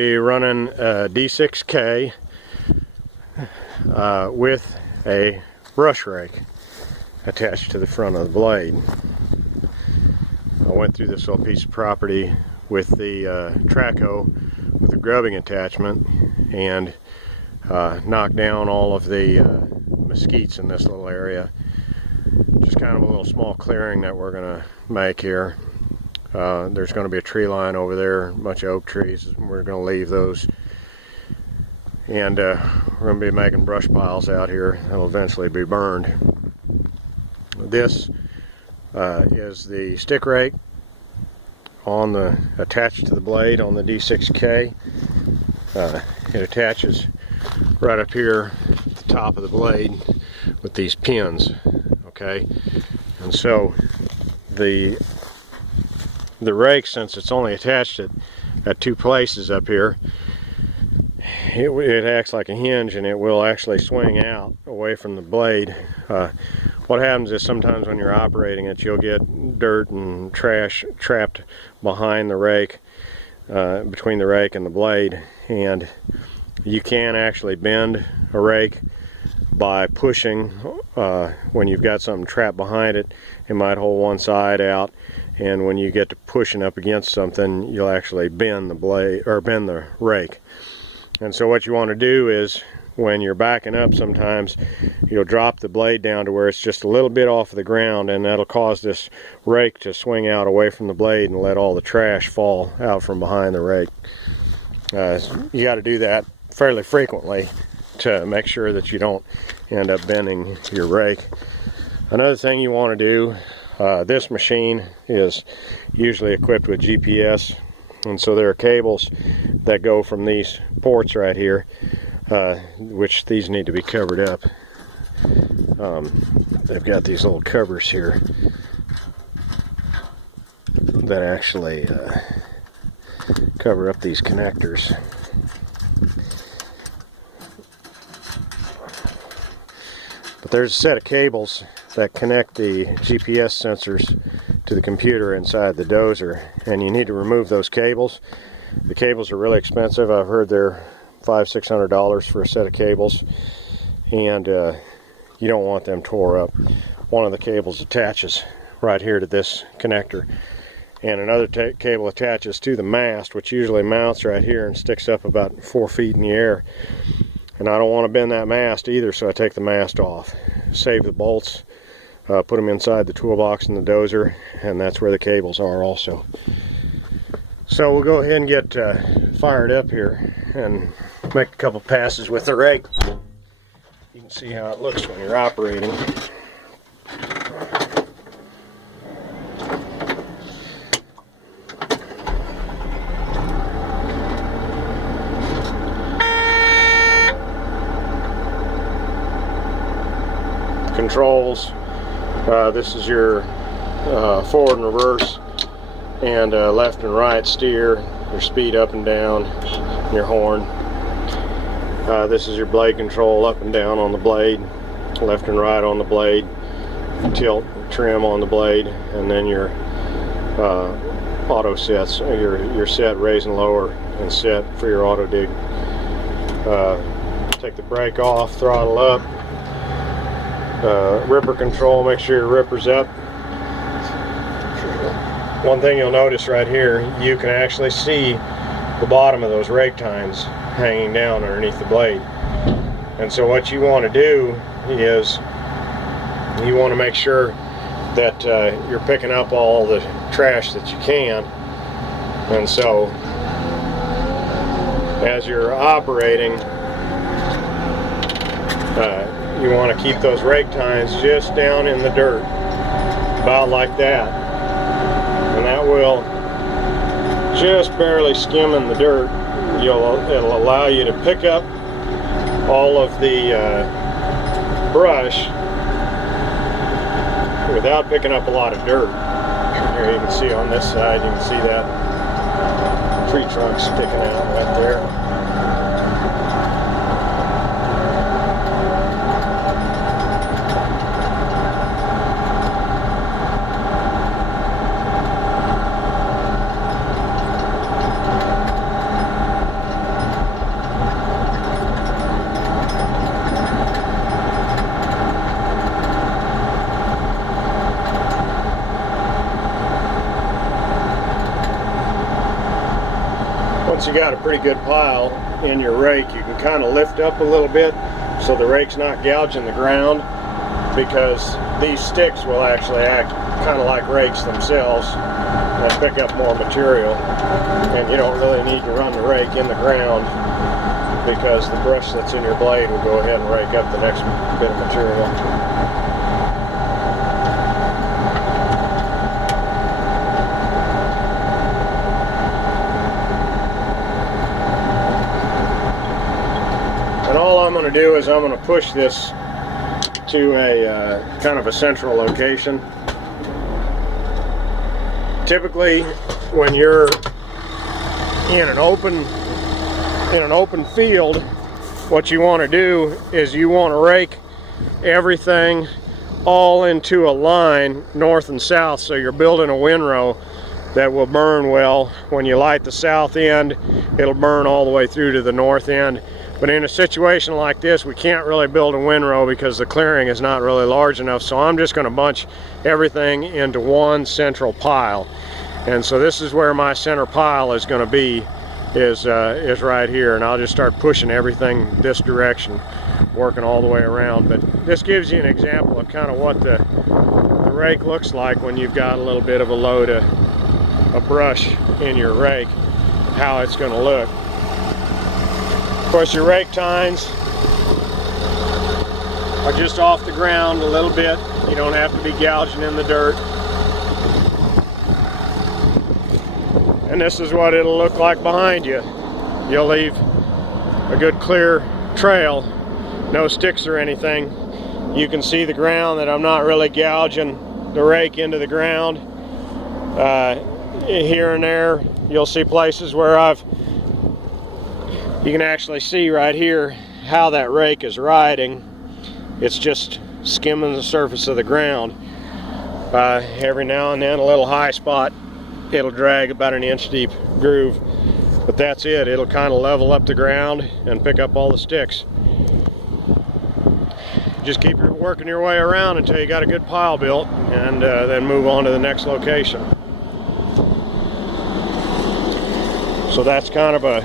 Running a D-6k with a brush rake attached to the front of the blade. I went through this little piece of property with the track hoe with a grubbing attachment and knocked down all of the mesquites in this little area. Just kind of a little small clearing that we're going to make here. There's going to be a tree line over there, a bunch of oak trees. We're going to leave those, and we're going to be making brush piles out here that will eventually be burned. This is the stick rake attached to the blade on the D-6k. It attaches right up here at the top of the blade with these pins. Okay, and so the rake, since it's only attached at two places up here, it acts like a hinge, and it will actually swing out away from the blade. What happens is sometimes when you're operating it, you'll get dirt and trash trapped behind the rake, between the rake and the blade, and you can actually bend a rake by pushing. When you've got something trapped behind it, it might hold one side out, and when you get to pushing up against something, you'll actually bend the blade, or bend the rake. And so what you want to do is, when you're backing up, sometimes you'll drop the blade down to where it's just a little bit off of the ground, and that'll cause this rake to swing out away from the blade and let all the trash fall out from behind the rake. You got to do that fairly frequently to make sure that you don't end up bending your rake. Another thing you want to do, this machine is usually equipped with GPS, and so there are cables that go from these ports right here, which these need to be covered up. They've got these little covers here that actually cover up these connectors. But there's a set of cables that connect the GPS sensors to the computer inside the dozer, and you need to remove those cables. The cables are really expensive. I've heard they're $500–600 for a set of cables, and you don't want them tore up. One of the cables attaches right here to this connector, and another cable attaches to the mast, which usually mounts right here and sticks up about 4 feet in the air. And I don't want to bend that mast either, so I take the mast off, save the bolts, put them inside the toolbox in the dozer, and that's where the cables are also. So we'll go ahead and get fired up here and make a couple passes with the rake. You can see how it looks when you're operating. Controls. This is your forward and reverse, and left and right steer, your speed up and down, your horn. This is your blade control, up and down on the blade, left and right on the blade, tilt, trim on the blade, and then your auto sets, your set, raise and lower, and set for your auto dig. Take the brake off, throttle up. Ripper control, make sure your ripper's up. One thing you'll notice right here, you can actually see the bottom of those rake tines hanging down underneath the blade. And so what you want to do is you want to make sure that you're picking up all the trash that you can. And so as you're operating, you want to keep those rake tines just down in the dirt, about like that, and that will just barely skim in the dirt. It'll allow you to pick up all of the brush without picking up a lot of dirt. Here you can see on this side, you can see that tree trunk sticking out right there. once you got a pretty good pile in your rake, you can kind of lift up a little bit so the rake's not gouging the ground, because these sticks will actually act kind of like rakes themselves and pick up more material. And you don't really need to run the rake in the ground, because the brush that's in your blade will go ahead and rake up the next bit of material. And all I'm going to do is I'm going to push this to a kind of a central location. Typically, when you're in an open field, what you want to do is you want to rake everything all into a line north and south, so you're building a windrow that will burn well. When you light the south end, it'll burn all the way through to the north end. But in a situation like this, we can't really build a windrow because the clearing is not really large enough, so I'm just going to bunch everything into one central pile. And so this is where my center pile is going to be, is right here, and I'll just start pushing everything this direction, working all the way around. But this gives you an example of kind of what the rake looks like when you've got a little bit of a load of brush in your rake, how it's going to look. Of course, your rake tines are just off the ground a little bit. You don't have to be gouging in the dirt. And this is what it'll look like behind you. You'll leave a good clear trail, no sticks or anything. You can see the ground, that I'm not really gouging the rake into the ground. Here and there, you'll see places where you can actually see right here how that rake is riding. It's just skimming the surface of the ground. Every now and then, a little high spot, it'll drag about an inch deep groove, but that's it. It'll kind of level up the ground and pick up all the sticks. Just keep working your way around until you got a good pile built, and then move on to the next location. So that's kind of a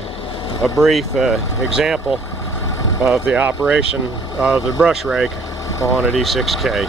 brief example of the operation of the brush rake on a D-6k.